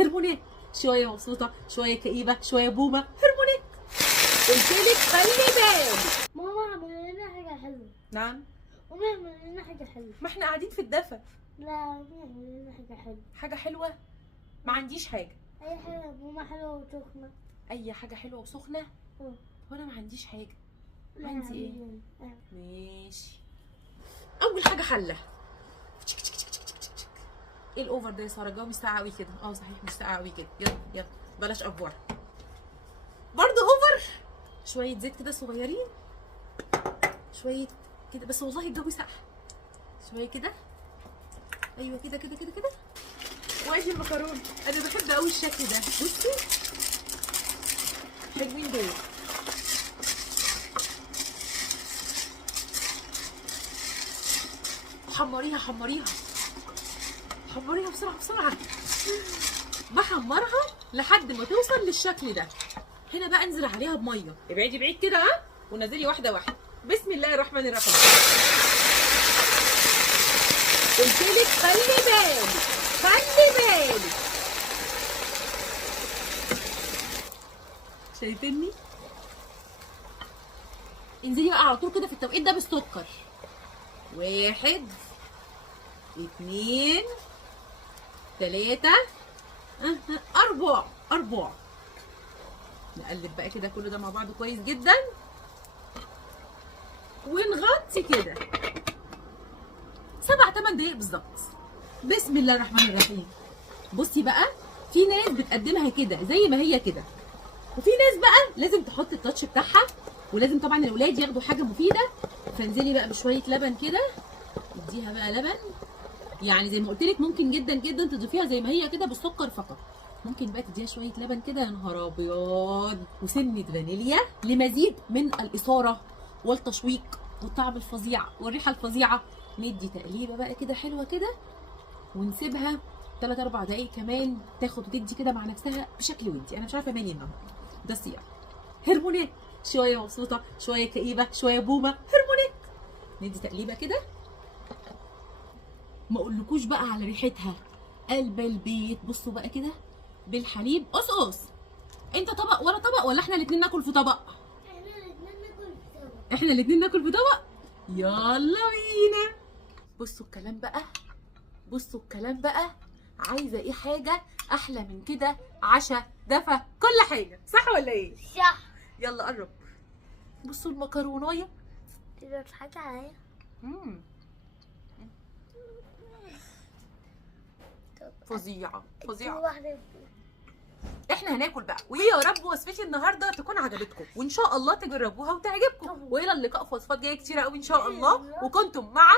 هرمونات، شويه مبسوطه شويه كئيبه شويه بومه، هرمونات. قلتلك خلي بالك. ماما اعمل لنا حاجة حلوة. نعم. ماما اعمل لنا حاجة حلوة. ما احنا قاعدين في الدفا. لا ماما اعمل لنا حاجة حلوة. حاجه حلوه؟ ما عنديش حاجه. أي حاجة ماما حلوة وسخنة. اي حاجه حلوه وسخنه؟ وانا ما عنديش حاجه. لا، عندي ايه؟ اعمل. ماشي. اول حاجه حله. ايه الاوفر ده يا ساره؟ الجو مش ساقع قوي كده. صحيح مش ساقع قوي كده. يلا يلا بلاش افوار. برضه اوفر. شويه زيت كده صغيرين، شويه كده بس والله الجو ساقع. شويه كده، ايوه كده كده كده كده. وادي المكرونه. انا بحب قوي الشكل ده. بصي حلوين دول. حمريها حمريها حمريها بسرعه بسرعه. بحمرها لحد ما توصل للشكل ده. هنا بقى انزل عليها بميه. ابعدي بعيد كده ونزلي واحده واحده. بسم الله الرحمن الرحيم. قلتلك خلي بالك خلي بالك. شايفيني؟ انزلي بقى على طول كده في التوقيت ده بالسكر. 1 2 3 4. نقلب بقى كده كل ده مع بعض كويس جدا ونغطي كده 7-8 دقايق بالظبط. بسم الله الرحمن الرحيم. بصي بقى، في ناس بتقدمها كده زي ما هي كده، وفي ناس بقى لازم تحط التاتش بتاعها، ولازم طبعا الاولاد ياخدوا حاجه مفيده. فانزلي بقى بشويه لبن كده، اديها بقى لبن. يعني زي ما قلت لك ممكن جدا جدا تضيفيها زي ما هي كده بالسكر فقط. ممكن بقى تديها شويه لبن كده، يا نهار ابيض، وسنه فانيليا لمزيد من الاثاره والتشويق والطعم الفظيع والريحه الفظيعه. ندي تقليبه بقى كده حلوه كده، ونسيبها 3-4 دقايق كمان تاخد وتدي كده مع نفسها بشكل ودي. انا مش عارفه مالي النهارده. ده صيام. هرمونات، شويه مبسوطه شويه كئيبه شويه بومه، هرمونات. ندي تقليبه كده. ما اقولكوش بقى على ريحتها قلب البيت. بصوا بقى كده بالحليب. قصقص، انت طبق ولا طبق ولا احنا الاتنين ناكل في طبق؟ احنا الاتنين ناكل في طبق. يلا بينا. بصوا الكلام بقى، بصوا الكلام بقى. عايزه ايه حاجه احلى من كده؟ عشاء دفا كل حاجه، صح ولا ايه؟ صح. يلا قرب. بصوا المكرونايه. تقدر تضحكي عليا؟ فظيعه فظيعه. واحدة. احنا هناكل بقى، ويا رب وصفتي النهارده تكون عجبتكم، وان شاء الله تجربوها وتعجبكم. والى اللقاء في وصفات جايه كتيره قوي ان شاء الله. وكنتم مع